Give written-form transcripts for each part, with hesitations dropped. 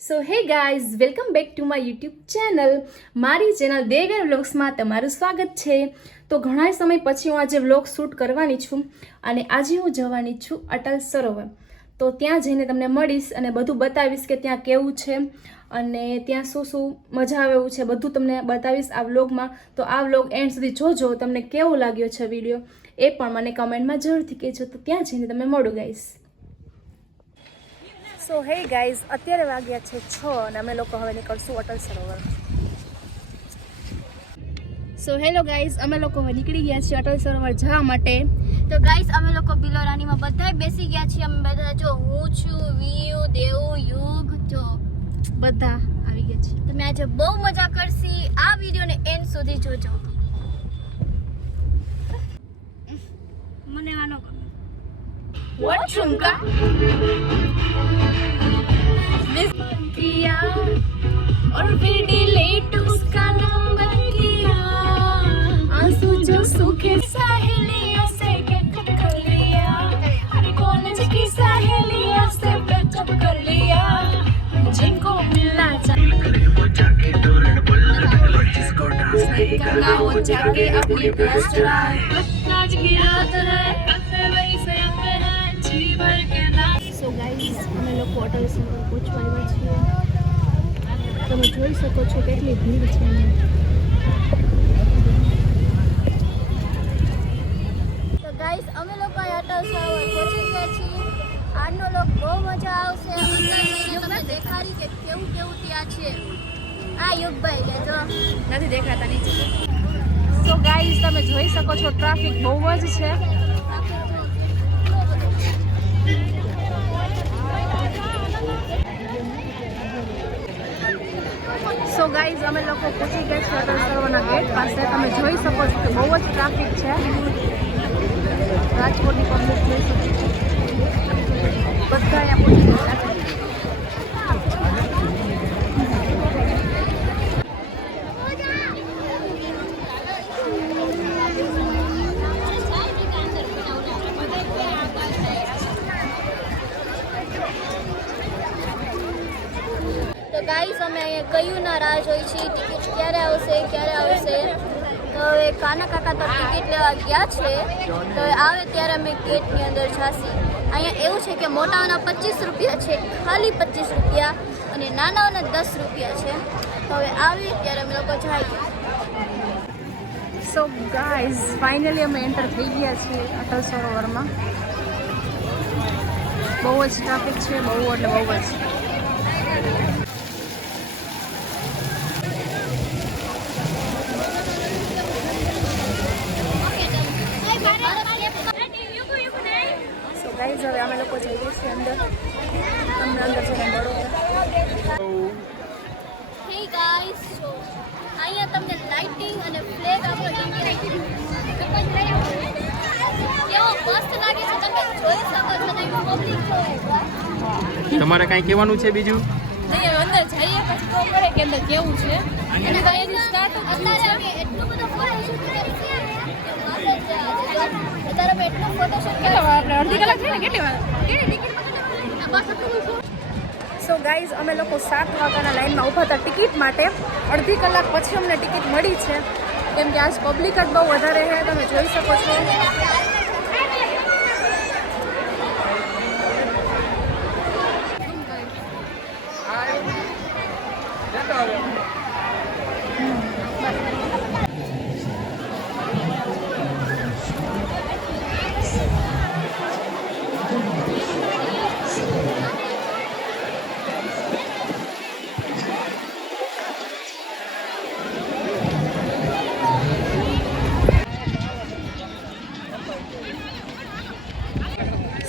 So hey guys welcome back to my YouTube channel. મારી channel દેવ્યા વ્લોગ્સમાં તમારું સ્વાગત છે. તો ઘણા સમય પછી હું આજે વ્લોગ શૂટ કરવાની છું અને આજે હું જવાની છું અટલ સરોવર. તો ત્યાં જઈને તમને મળીશ અને બધું બતાવીશ કે ત્યાં કેવું છે અને ત્યાં શું શું મજા આવે એવું છે, બધું તમને બતાવીશ આ વ્લોગમાં. તો આ વ્લોગ એન્ડ સુધી જોજો. તમને કેવો લાગ્યો છે વિડીયો એ પણ મને કમેન્ટમાં જરૂરથી કહેજો. તો ત્યાં જઈને તમે મળો ગાઈઝ. સો હે ગાઈઝ, અત્યારે વાગ્યા છે 6 અને અમે લોકો હવે નીકળશું Atal Sarovar. So hello guys, અમે લોકો હવે નીકળી ગયા છીએ અટલ સરોવર જવા માટે. તો ગાઈસ અમે લોકો બિલોરાનીમાં બધાય બેસી ગયા છીએ. અમે બધા જો હું છું, વિયુ, દેવ, યુગ જો બધા આવી ગયા છે. તમે આજે બહુ મજા કરશી. આ વિડીયોને એન્ડ સુધી જોજો. મને આનો વોશરૂમ કા किया और फिर डिलीट उसका नंबर किया. आंसू जो सूखे सहेलियों से गेटअप कर लिया. अरे कॉलेज की सहेलियों से ब्रेकअप कर लिया. जिनको मिलना चाहिए वो जाके तोरण बोलना, जिसको डांस नहीं करना वो जाके अपनी बेस्ट लाइफ आज की रात है वही से अपने हैं जीवन के नाम. સો ગાઈઝ, અમે લોકો અટલ સરોવર પહોંચવા આવ્યા છીએ. તમે જોઈ શકો છો કેટલી ભીડ છે તો ગાઈસ અમે લોકો અટલ સરોવર પહોંચી ગયા છીએ. આજનો લોક બહુ મજા આવશે. અંદર તમને દેખાડી કે કેવું કેવું ત્યાં છે. આ યુગભાઈ લેજો નથી દેખાતા નીચે. સો ગાઈઝ, તમે જોઈ શકો છો ટ્રાફિક બહુ જ છે. સો ગાઈઝ, અમે લોકો પહોંચી ગયા છીએ અટલ સરોવરના ગેટ પાસે. તમે જોઈ શકો છો કે બહુ જ ટ્રાફિક છે. રાજકોટની પબ્લિક જોઈ શકો છો, બધા અહીંયા પહોંચી ગયા છે. તો ગાઈસ અમે અહીંયા કયું ના રાહ જોઈ છે. ટિકિટ ક્યારે આવશે ક્યારે આવશે. તો હવે કાના કાકા તો ટિકિટ લેવા ગયા છે. તો હવે આવે ત્યારે અમે ગેટની અંદર જાસી. અહીંયા એવું છે કે મોટાઓના 25 રૂપિયા છે, ખાલી 25 રૂપિયા, અને નાનાઓના 10 રૂપિયા છે. તો હવે આવે ત્યારે અમે લોકો જઈએ. સો ગાઈઝ, ફાઇનલી અમે એન્ટર થઈ ગયા છીએ અટલ સરોવરમાં. બહુ જ ટ્રાફિક છે, બહુ એટલે બહુ જ. સો ગાઈઝ, હવે અમે લોકો જઈએ છીએ અંદર. તમને અંદર જઈને મળો. હે ગાઈસ, સો અહીંયા તમને લાઇટિંગ અને ફ્લેગ આપણો ઇન્ડિયા કેવો મસ્ત લાગે છે. તમે જોઈ શકો છો. તમે પબ્લિક જોઈ. તમારે કાંઈ કહેવાનું છે બીજું? નહીં, હવે અંદર જઈએ પછી ખબર પડે કે અંદર કેવું છે. અને તો એનું સ્ટાર્ટ જ અત્યારે અમે એટલું બધું ફોટોશૂટ કરી છે. અત્યારે અમે એટલું ફોટોશૂટ કેટલા વાર આપણે અડધી કલાક થઈ ને કેટલી વાર. સો ગાઈઝ, અમે લોકો 7 વાગ્યાના લાઈનમાં ઊભા હતા ટિકિટ માટે. અડધી કલાક પછી અમને ટિકિટ મળી છે, કેમ કે આજ પબ્લિક જ બહુ વધારે છે. તમે જોઈ શકો છો.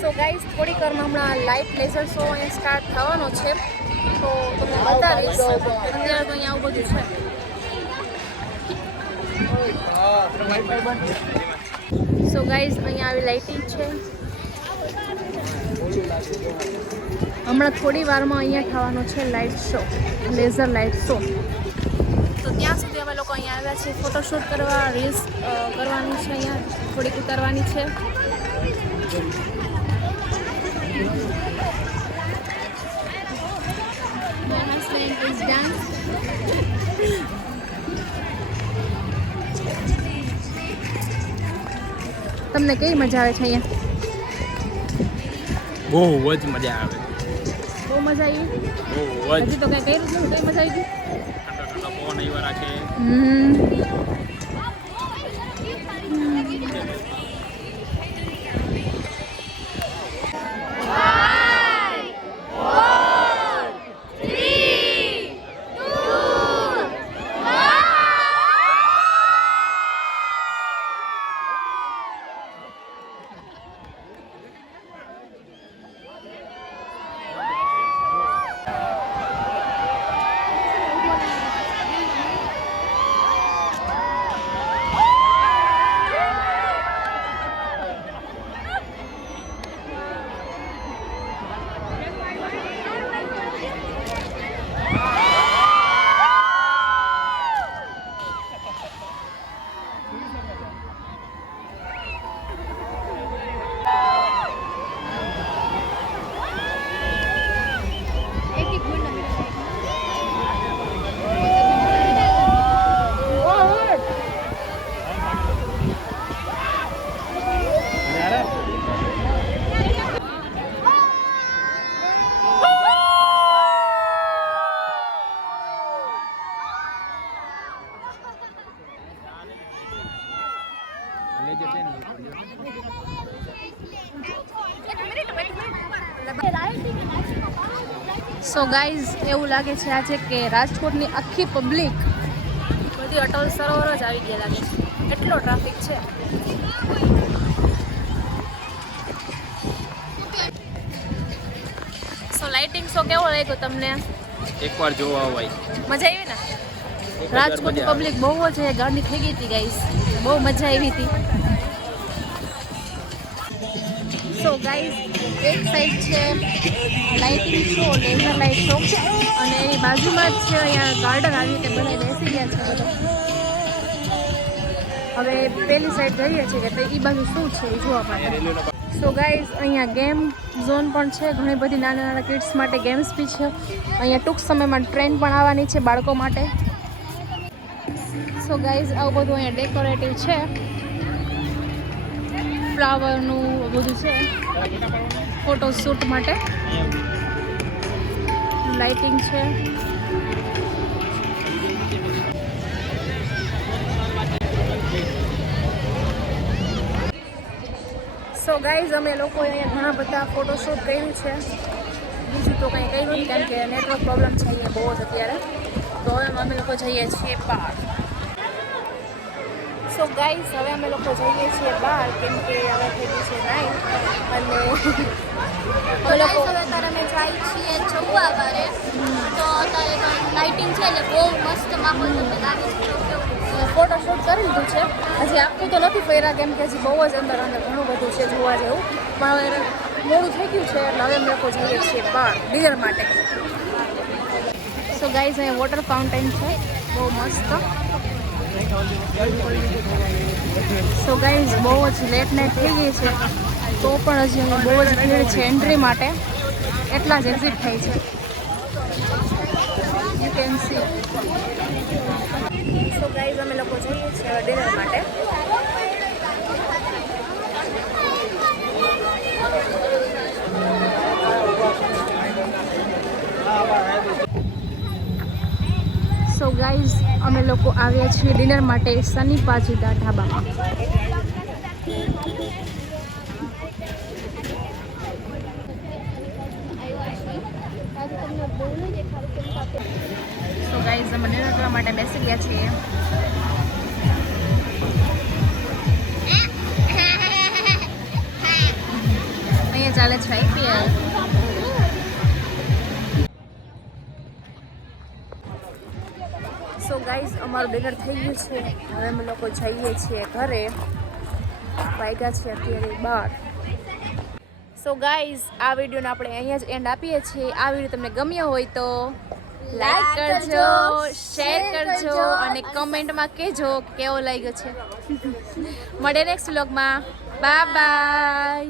સો ગાઈઝ, થોડીક વારમાં હમણાં લાઇટ લેઝર શો અહીંયા સ્ટાર્ટ થવાનો છે, તો તમને બતાવીશ. અત્યારે તો અહીંયા આવું બધું છે. સો ગાઈઝ, અહીંયા આવી લાઇટિંગ છે. હમણાં થોડી વારમાં અહીંયા થવાનો છે light show, laser light show. તો ત્યાં સુધી અમે લોકો અહીંયા આવ્યા છીએ ફોટોશૂટ કરવા, રીલ્સ કરવાની છે, અહીંયા થોડીક ઉતારવાની છે. Guys dance. તમને કેવી મજા આવે છે અહીંયા? બહુ જ મજા આવે. બહુ મજા આવી. બહુ જ હજી તો કઈ કર્યું જ નથી. કઈ મજા આવી ગઈ? ઠંડા પવન આવ્યા રાખે. સો ગાઈઝ એવું લાગે છે આજે કે રાજકોટની આખી પબ્લિક બધી અટલ સરોવર જ આવી ગયા લાગે છે. એટલો ટ્રાફિક છે. સો લાઇટિંગ શો કેવો લાગ્યો તમને? એકવાર જોવા આવાય. મજા આવી ને? રાજકોટની પબ્લિક બહુ જ ગાંડી થઈ ગઈ હતી ગાઈઝ. બહુ મજા આવી હતી. સો ગાઈઝ એક સાઈડ છે lighting show, laser light show, અને એની બાજુમાં જ છે અહીંયા ગાર્ડન. આવી રીતે બધા બેસી ગયા છે બધા. હવે પેલી સાઈડ જઈએ છીએ કે એ બાજુ શું છે એ જોવા માટે. સો ગાઈઝ અહીંયા ગેમ ઝોન પણ છે. ઘણી બધી નાના નાના કિડ્સ માટે ગેમ્સ બી છે. અહીંયા ટૂંક સમયમાં ટ્રેન પણ આવવાની છે બાળકો માટે. સો ગાઈઝ આવું બધું અહીંયા ડેકોરેટિવ છે. ફ્લાવરનું બધું છે ફોટો શૂટ માટે. લાઇટિંગ છે. સો ગાઈઝ અમે લોકોએ અહીંયા ઘણા બધા ફોટોશૂટ કર્યું છે. બીજું તો કંઈ કર્યું નહીં કારણ કે નેટવર્ક પ્રોબ્લેમ છે અહીંયા બહુ જ અત્યારે. તો હવે અમે લોકો જઈએ છીએ બહાર. સો ગાઈઝ હવે અમે લોકો જઈએ છીએ બહાર કેમ કે હવે થઈ ગઈ છે નાઈટ. અને હવે અત્યારે અમે જાય છીએ જમવા બારે. તો અત્યારે લાઇટિંગ છે એટલે બહુ મસ્ત માહોલ તમને લાગે છે. ફોટોશૂટ કરી લીધું છે. હજી આખું તો નથી ફર્યા કેમ કે હજી બહુ જ અંદર અંદર ઘણું બધું છે જોવા જેવું. પણ હવે મોડું થઈ ગયું છે એટલે હવે અમે લોકો જઈએ છીએ બહાર ડિનર માટે. સો ગાઈઝ અહીંયા વોટર ફાઉન્ટેન છે બહુ મસ્ત. સો ગાઈઝ બહુ જ લેટ નાઇટ થઈ ગઈ છે તો પણ હજી અમે બહુ જ ભીડ છે એન્ટ્રી માટે. એટલા જ એક્ઝિટ થઈ છે. You can see. So guys અમે લોકો જઈએ છીએ ડિનર માટે. સો ગાઈઝ અમે લોકો આવ્યા છીએ ડિનર માટે સની પાજીદા ઢાબામાં. સો ગાઈઝ અમે ડિનર કરવા માટે બેસી ગયા છીએ. અહીંયા ચાલે છે IPL. સો ગાઈઝ અમારું ડિનર થઈ ગયું છે. હવે અમે લોકો જઈએ છીએ ઘરે. વાગ્યા છે અત્યારે 12. સો ગાઈઝ આ વિડીયોને આપણે અહીંયા જ એન્ડ આપીએ છીએ. આ વિડીયો તમને ગમ્યો હોય તો લાઈક કરજો, શેર કરજો અને કમેન્ટમાં કહેજો કેવો લાગ્યો છે. મળીએ નેક્સ્ટ વ્લોગમાં. Bye bye.